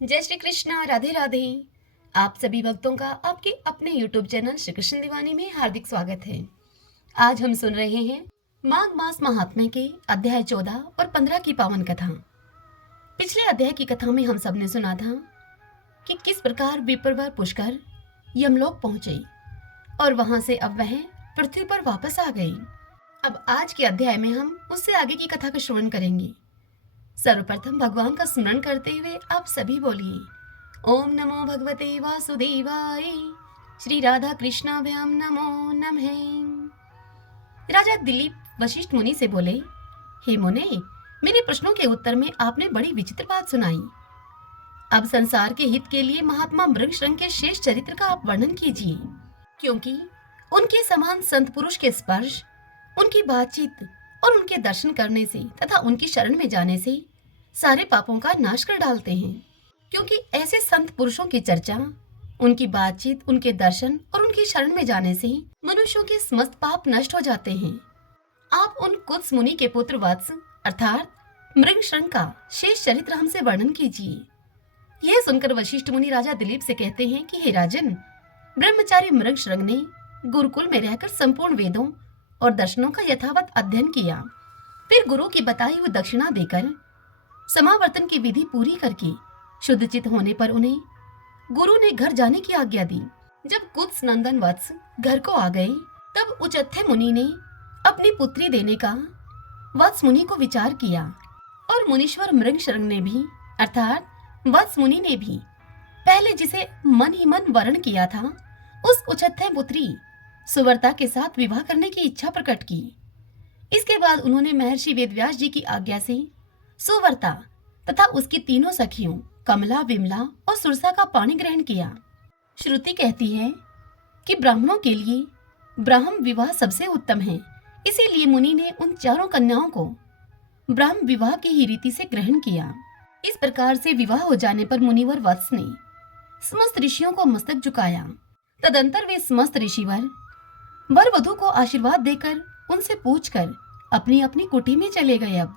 जय श्री कृष्णा, राधे राधे। आप सभी भक्तों का आपके अपने YouTube चैनल श्री कृष्ण दीवानी में हार्दिक स्वागत है। आज हम सुन रहे हैं माघ मास महात्म्य के अध्याय 14 और 15 की पावन कथा। पिछले अध्याय की कथा में हम सब ने सुना था कि किस प्रकार विप्रवर पुष्कर यमलोक पहुंचे और वहां से अब वह पृथ्वी पर वापस आ गई। अब आज के अध्याय में हम उससे आगे की कथा का श्रवण करेंगे। सर्वप्रथम भगवान का स्मरण करते हुए आप सभी बोलिए ओम नमो भगवते वासुदेवाय। श्री राधा कृष्णाभ्याम नमो नमः। राजा दिलीप वशिष्ठ मुनि से बोले, हे मुने, मेरे प्रश्नों के उत्तर में आपने बड़ी विचित्र बात सुनाई। अब संसार के हित के लिए महात्मा मृगशृंग के शेष चरित्र का आप वर्णन कीजिए, क्योंकि उनके समान संत पुरुष के स्पर्श, उनकी बातचीत और उनके दर्शन करने से तथा उनकी शरण में जाने से सारे पापों का नाश कर डालते हैं। क्योंकि ऐसे संत पुरुषों की चर्चा, उनकी बातचीत, उनके दर्शन और उनकी शरण में जाने से मनुष्यों के समस्त पाप नष्ट हो जाते हैं। आप उन कुत्स मुनि के पुत्र वत्स अर्थात मृगशृंग का शेष चरित्र हमसे वर्णन कीजिए। यह सुनकर वशिष्ठ मुनि राजा दिलीप से कहते हैं कि हे राजन, ब्रह्मचारी मृगशृंग ने गुरुकुल में रहकर संपूर्ण वेदों और दर्शनों का यथावत अध्ययन किया। फिर गुरु की बताई हुई दक्षिणा देकर समावर्तन की विधि पूरी करके शुद्धचित होने पर उन्हें गुरु ने घर जाने की आज्ञा दी। जब कुत्स नंदन वत्स घर को आ गए, तब उचत्थे मुनि ने अपनी पुत्री देने का वत्स मुनि को विचार किया और मुनीश्वर मृगशृंग ने भी अर्थात वत्स मुनि ने भी पहले जिसे मन ही मन वर्ण किया था, उस उचत्थे पुत्री सुवर्ता के साथ विवाह करने की इच्छा प्रकट की। इसके बाद उन्होंने महर्षि वेदव्यास जी की आज्ञा से सुवर्ता तथा उसकी तीनों सखियों कमला, विमला और सुरसा का पानी ग्रहण किया। श्रुति कहती है कि ब्राह्मणों के लिए ब्राह्म विवाह सबसे उत्तम है, इसीलिए मुनि ने उन चारों कन्याओं को ब्राह्म विवाह की ही रीति से ग्रहण किया। इस प्रकार से विवाह हो जाने पर मुनिवर वत्स ने समस्त ऋषियों को मस्तक झुकाया। तदंतर वे समस्त ऋषिवर वर वधू को आशीर्वाद देकर उनसे पूछकर अपनी अपनी कुटी में चले गए। अब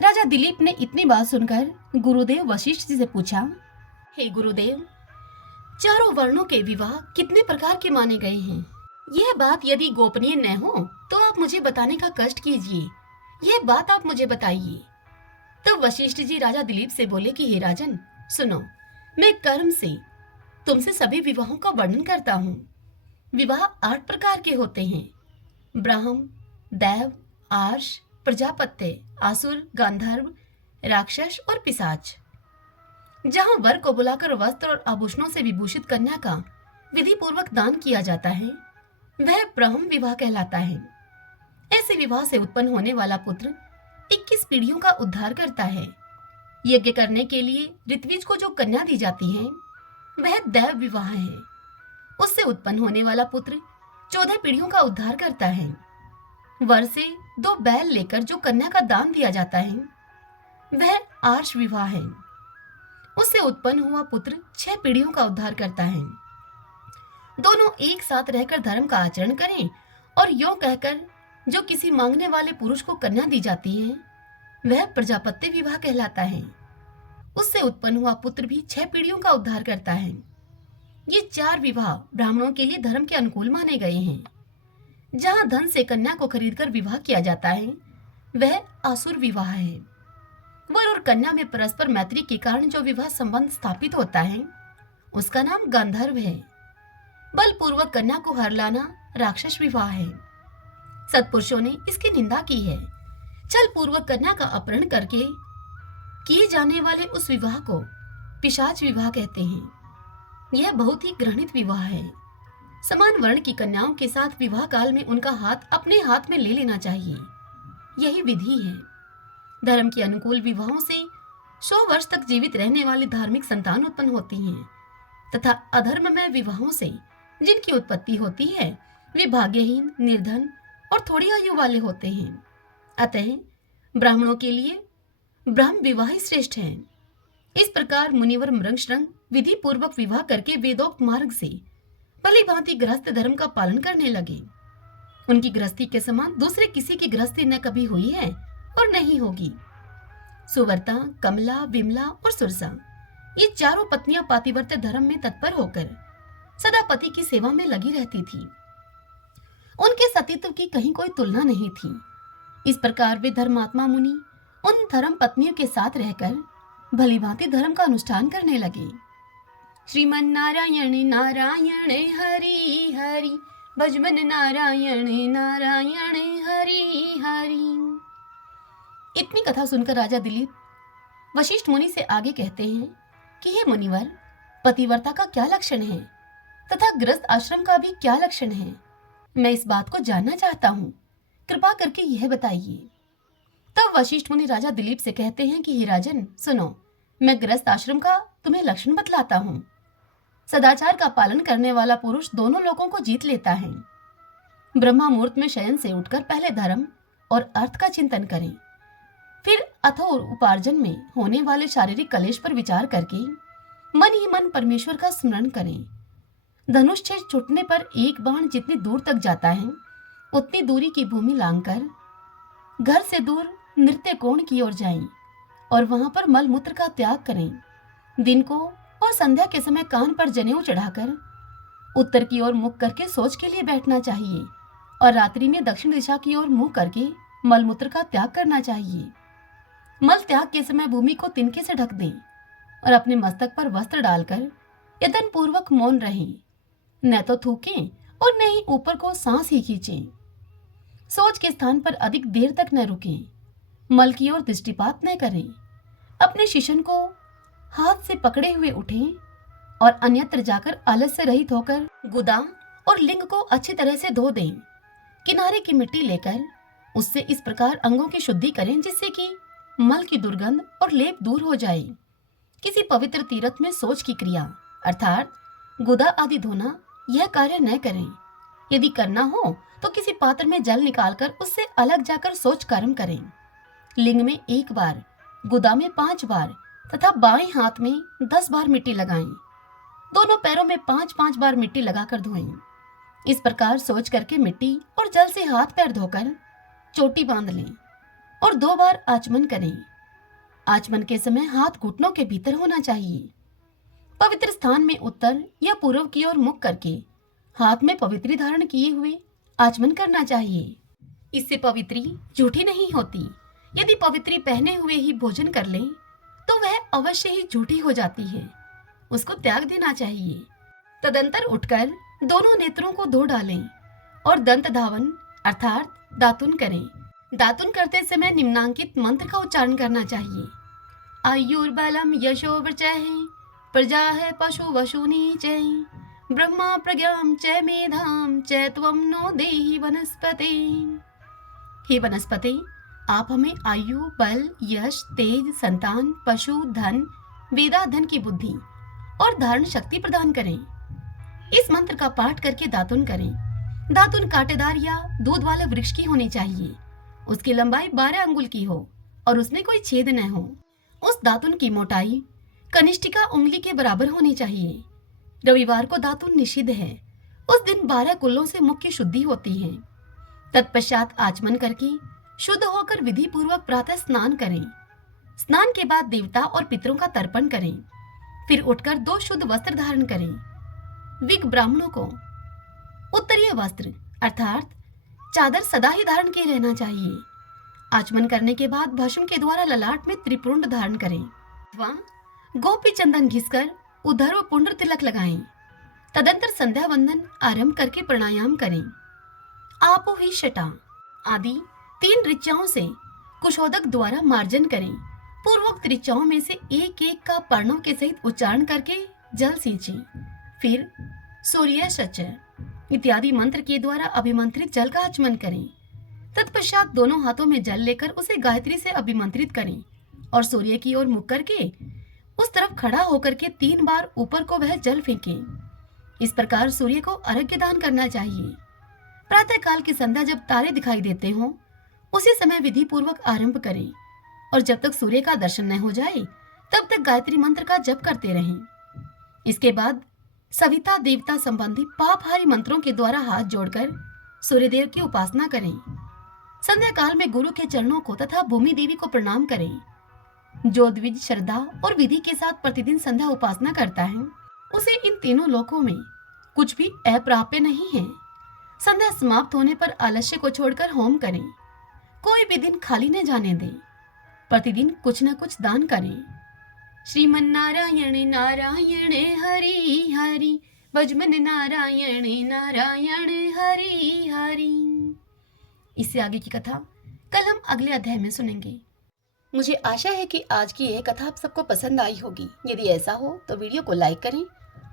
राजा दिलीप ने इतनी बात सुनकर गुरुदेव वशिष्ठ जी से पूछा, हे गुरुदेव, चारों वर्णों के विवाह कितने प्रकार के माने गए हैं? यह बात यदि गोपनीय न हो तो आप मुझे बताने का कष्ट कीजिए। यह बात आप मुझे बताइए। तब वशिष्ठ जी राजा दिलीप से बोले कि हे राजन, सुनो, मैं कर्म से तुमसे सभी विवाहों का वर्णन करता हूँ। विवाह 8 प्रकार के होते हैं: ब्राह्म, दैव, आर्ष, प्रजापत्य, आसुर, गांधर्व, राक्षस और पिशाच। जहां वर को बुलाकर वस्त्र और आभूषणों से विभूषित कन्या का विधि पूर्वक दान किया जाता है, वह ब्राह्म विवाह कहलाता है। ऐसे विवाह से उत्पन्न होने वाला पुत्र 21 पीढ़ियों का उद्धार करता है। यज्ञ करने के लिए ऋत्विज को जो कन्या दी जाती है, वह दैव विवाह है। उससे उत्पन्न होने वाला पुत्र 14 पीढ़ियों का उद्धार करता है। वर से 2 बैल लेकर जो कन्या का दान दिया जाता है, वह आर्ष विवाह है। उससे उत्पन्न हुआ पुत्र 6 पीढ़ियों का उद्धार करता है। दोनों एक साथ रहकर धर्म का आचरण करें और यों कहकर जो किसी मांगने वाले पुरुष को कन्या दी जाती है, वह प्रजापत्य विवाह कहलाता है। उससे उत्पन्न हुआ पुत्र भी 6 पीढ़ियों का उद्धार करता है। ये 4 विवाह ब्राह्मणों के लिए धर्म के अनुकूल माने गए हैं। जहां धन से कन्या को खरीदकर विवाह किया जाता है, वह आसुर विवाह है। वर और कन्या में परस्पर मैत्री के कारण जो विवाह संबंध स्थापित होता है, उसका नाम गांधर्व है। बलपूर्वक कन्या को हर लाना राक्षस विवाह है। सत्पुरुषों ने इसकी निंदा की है। छल पूर्वक कन्या का अपहरण करके किए जाने वाले उस विवाह को पिशाच विवाह कहते हैं। यह बहुत ही घृणित विवाह है। समान वर्ण की कन्याओं के साथ विवाह काल में उनका हाथ अपने हाथ में ले लेना चाहिए। यही विधि है। धर्म के अनुकूल विवाहों से 100 वर्ष तक जीवित रहने वाली धार्मिक संतान उत्पन्न होती हैं, तथा अधर्ममय विवाहों से जिनकी उत्पत्ति होती है, वे भाग्यहीन, निर्धन और थोड़ी आयु वाले होते हैं। अतः ब्राह्मणों के लिए ब्राह्म विवाह ही श्रेष्ठ है। इस प्रकार मुनिवर मृगशृंग विधि पूर्वक विवाह करके वेदोक्त मार्ग से भली भांति गृहस्थ धर्म का पालन करने लगे। उनकी गृहस्थी के समान दूसरे किसी की गृहस्थी न कभी हुई है और नहीं होगी। सुवर्ता, कमला, विमला और सुरसा ये चारों पत्नियां पातिव्रत्य धर्म में तत्पर होकर सदा पति की सेवा में लगी रहती थी। उनके सतीत्व की कहीं कोई तुलना नहीं थी। इस प्रकार वे धर्मात्मा मुनि उन धर्म पत्नियों के साथ रहकर भली भांति धर्म का अनुष्ठान करने लगे। श्रीमन नारायण नारायण हरि हरि, भजमन नारायण नारायण हरि हरि। इतनी कथा सुनकर राजा दिलीप वशिष्ठ मुनि से आगे कहते हैं कि हे मुनिवर, पतिव्रता का क्या लक्षण है तथा गृहस्थ आश्रम का भी क्या लक्षण है, मैं इस बात को जानना चाहता हूँ, कृपा करके यह बताइए। तब वशिष्ठ मुनि राजा दिलीप से कहते हैं कि हे राजन सुनो, मैं गृहस्थ आश्रम का तुम्हें लक्षण बतलाता हूँ। सदाचार का पालन करने वाला पुरुष दोनों लोगों को जीत लेता है। ब्रह्मा मुहूर्त में शयन से उठकर पहले धर्म और अर्थ का चिंतन करें, फिर अथो उपार्जन में होने वाले शारीरिक कलेश पर विचार करके मन ही मन परमेश्वर का स्मरण करें। धनुष छेद छूटने पर एक बाण जितनी दूर तक जाता है उतनी दूरी की भूमि लांघकर घर से दूर नृत्य कोण की ओर जाएं और वहां पर मल मूत्र का त्याग करें। दिन को और संध्या के समय कान पर जनेऊ चढ़ाकर उत्तर की ओर मुख करके सोच के लिए बैठना चाहिए और रात्रि में दक्षिण दिशा की ओर मुंह करके मल मूत्र का त्याग करना चाहिए। मल त्याग के समय भूमि को तिनके से ढक दें और अपने मस्तक पर वस्त्र डालकर यतन पूर्वक मौन रहें, न तो थूकें और न ही ऊपर को सांस ही खींचें। सोच के स्थान पर अधिक देर तक न रुकें, मल की ओर दृष्टिपात न करें। अपने शिशन को हाथ से पकड़े हुए उठें और अन्यत्र जाकर आलस से रहित होकर गुदा और लिंग को अच्छी तरह से धो दें। किनारे की मिट्टी लेकर उससे इस प्रकार अंगों की शुद्धि करें जिससे कि मल की दुर्गंध और लेप दूर हो जाए। किसी पवित्र तीर्थ में सोच की क्रिया अर्थात गुदा आदि धोना यह कार्य न करें। यदि करना हो तो किसी पात्र में जल निकालकर उससे अलग जाकर सोच कर्म करें। लिंग में 1 बार, गुदा में 5 बार तथा बाएं हाथ में 10 बार मिट्टी लगाएं। दोनों पैरों में 5-5 बार मिट्टी लगाकर धोएं। इस प्रकार सोच करके मिट्टी और जल से हाथ पैर धोकर चोटी बांध लें और 2 बार आचमन करें। आचमन के समय हाथ घुटनों के भीतर होना चाहिए। पवित्र स्थान में उत्तर या पूर्व की ओर मुख करके हाथ में पवित्री धारण किए हुए आचमन करना चाहिए। इससे पवित्री झूठी नहीं होती। यदि पवित्री पहने हुए ही भोजन कर लें तो वह अवश्य ही झूठी हो जाती है, उसको त्याग देना चाहिए। तदंतर उठकर दोनों नेत्रों को धो डालें और दंत धावन अर्थात दातुन करें। दातुन करते समय निम्नांकित मंत्र का उच्चारण करना चाहिए। आयुर्बलम यशो वृचः प्रजा है पशु वशुनी च ब्रह्मा प्रज्ञाम च मेधाम च त्वं नो देहि वनस्पते। हे वनस्पते, आप हमें आयु, बल, यश, तेज, संतान, पशु, धन, वेदाधन की बुद्धि और धारण शक्ति प्रदान करें। इस मंत्र का पाठ करके दातुन करें। दातुन कांटेदार या दूध वाले वृक्ष की होनी चाहिए। उसकी लंबाई 12 अंगुल की हो और उसमें कोई छेद न हो। उस दातुन की मोटाई कनिष्ठिका उंगली के बराबर होनी चाहिए। रविवार को दातुन निषिद्ध है। उस दिन 12 कुल्लों से मुख की शुद्धि होती है। तत्पश्चात आचमन करके शुद्ध होकर विधि पूर्वक प्रातः स्नान करें। स्नान के बाद देवता और पितरों का तर्पण करें। फिर उठकर 2 शुद्ध वस्त्र धारण करें। विग ब्राह्मणों को उत्तरीय वस्त्र अर्थात चादर सदा ही धारण किए रहना चाहिए। आचमन करने के बाद भस्म के द्वारा ललाट में त्रिपुंड धारण करें। वहाँ गोपी चंदन घिसकर उधर व पुंड्र तिलक लगाएं। तदंतर संध्या वंदन आरंभ करके प्राणायाम करें। आपो ही शटा आदि 3 ऋचाओं से कुशोदक द्वारा मार्जन करें। पूर्वोक्त ऋचाओं में से एक का पर्णों के सहित उच्चारण करके जल सींचें। फिर सूर्य सच इत्यादि मंत्र के द्वारा अभिमंत्रित जल का आचमन करें। तत्पश्चात दोनों हाथों में जल लेकर उसे गायत्री से अभिमंत्रित करें और सूर्य की ओर मुख करके उस तरफ खड़ा होकर के 3 बार ऊपर को वह जल फेंकें। इस प्रकार सूर्य को अर्घ्य दान करना चाहिए। प्रातः काल की संध्या जब तारे दिखाई देते हों उसी समय विधि पूर्वक आरंभ करें और जब तक सूर्य का दर्शन न हो जाए तब तक गायत्री मंत्र का जप करते रहें। इसके बाद सविता देवता संबंधी पापहारी मंत्रों के द्वारा हाथ जोड़कर सूर्यदेव की उपासना करें। संध्या काल में गुरु के चरणों को तथा भूमि देवी को प्रणाम करें। जो द्विज श्रद्धा और विधि के साथ प्रतिदिन संध्या उपासना करता है, उसे इन तीनों लोकों में कुछ भी अप्राप्य नहीं है। संध्या समाप्त होने पर आलस्य को छोड़कर होम करें। कोई भी दिन खाली न जाने दें। प्रतिदिन कुछ न कुछ दान करें। श्रीमन नारायण नारायण हरि हरि, भजमन नारायण नारायण हरि हरि। इससे आगे की कथा कल हम अगले अध्याय में सुनेंगे। मुझे आशा है कि आज की यह कथा आप सबको पसंद आई होगी। यदि ऐसा हो तो वीडियो को लाइक करें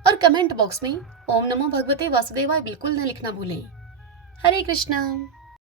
और कमेंट बॉक्स में ओम नमो भगवते वासुदेवाय बिल्कुल न लिखना भूलें। हरे कृष्णा।